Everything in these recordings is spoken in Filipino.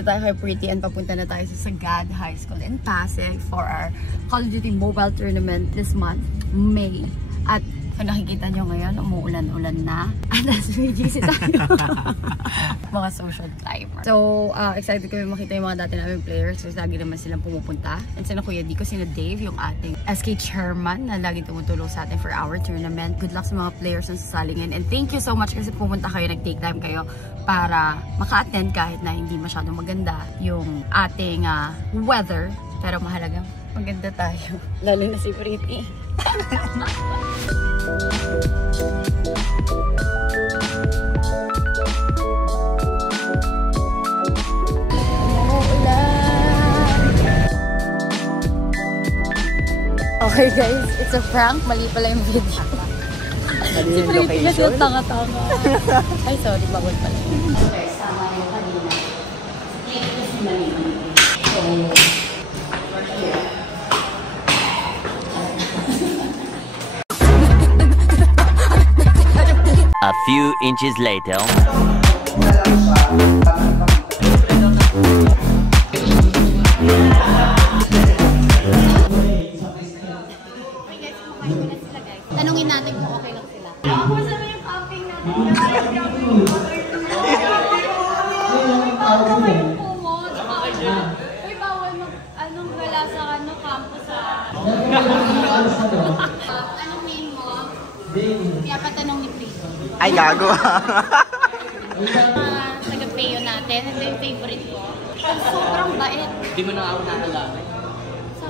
Nandito tayo kay Pretty and papunta na tayo sa Sagad High School in Pasig for our Call of Duty Mobile Tournament this month, May. At kung nakikita nyo ngayon, umuulan-ulan na. At as may GC tayo. Mga social climber. So, excited kami makita yung mga dati namin players. Kasi lagi naman silang pumupunta. And sino Kuya Dico, sino Dave, yung ating SK chairman na lagi tumutulong sa atin for our tournament. Good luck sa mga players na sasalingin. And thank you so much kasi pumunta kayo, nag-take time kayo para maka-attend kahit na hindi masyadong maganda yung ating weather. Pero mahalagang maganda tayo. Lalo na si Pretty. Okay guys, it's a prank. Mali pala yung video. Si Pretty kasi yung tanga-tanga. Ay sorry, bawal pala. Okay, sama yung kanina. Ito kasi mali. So, a few inches later. Tanungin natin kung okay lang sila. Ako sabi yung camping natin. Bawal yung kumot. Uy, bawal anong gala sa campus anong name mo? Kaya patanong ni Pretty. Ay, gago. Taga-payo natin. Ito yung favorite ko. Sobrang bait. Hindi mo na ako naalala. Sa...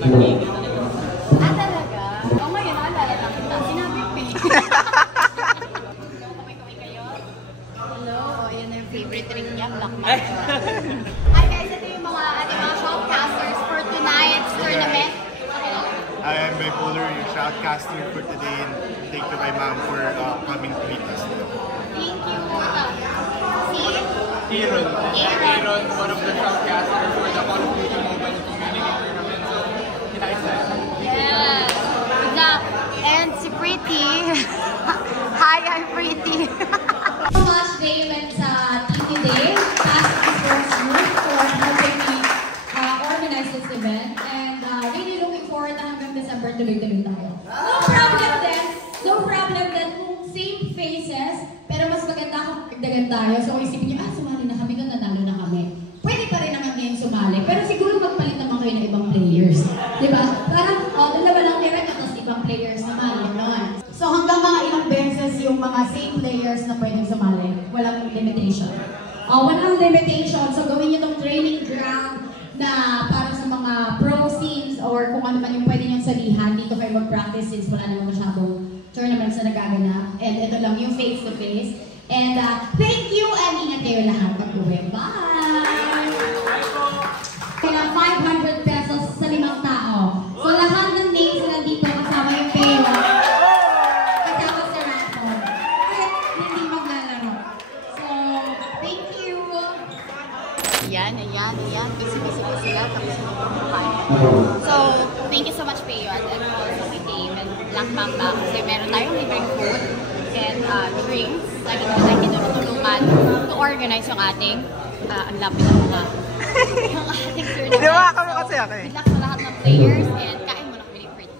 Mag-iingat talaga. Talaga? O ngayon, naalala lang kita. Sinabi ko eh. Kamay-kamay kayo? Hello? O, yan yung favorite ring niya. Black man. Hi guys, ito yung mga shoutcasters for tonight's tournament. I am bipolar, your shoutcaster for today, and thank you kay ma'am for coming to meet us. Thank you. Aaron, one of the shoutcasters for the Call of Duty Mobile Community Tournament. Yes. And si Pretty. Hi, I'm Pretty. So much day went sa TV Day, Past Sports Group for helping me organize this event. And really looking forward na hanggang December tuloy-tuloy tayo. No problem din kung same faces, pero mas maganda kung magdagan tayo. So isipin niyo, sumali na kami kung nanalo na kami. Pwede pa rin naman ngayon sumali, pero siguro magpalit naman kayo ng ibang players. Diba? Parang, dalawa lang direct at ibang players naman. Yun. So hanggang mga ilang beses yung mga same players na pwedeng sumali. Walang limitation. Walang limitation. So gawin nyo itong training ground na para sa mga pro scenes or kung ano man yung pwede nyo salihan. Dito kayo mag-practice since wala naman masyadong tournaments na nagaganap. And ito lang yung face-to-face. And thank you and ingat kayo lahat. Mag-uwi. Bye! Kaya 500 pesos sa 5 tao. So lahat ng names na nandito kasama yung payo. Kasama sa raffle. Kahit hindi maglalaro. So, thank you! Ayan. Busy sila. Tapos so, thank you so much, Payo. And also my team and Black Mamba. Kasi meron tayong libreng food and drinks. Lagi naman tayo tinutulungan to organize yung ating ang lapit ng mga yung ating tournament. Hindi ba ako kasi ako eh. Good luck sa lahat ng players and kain mo na kami ni Pretty.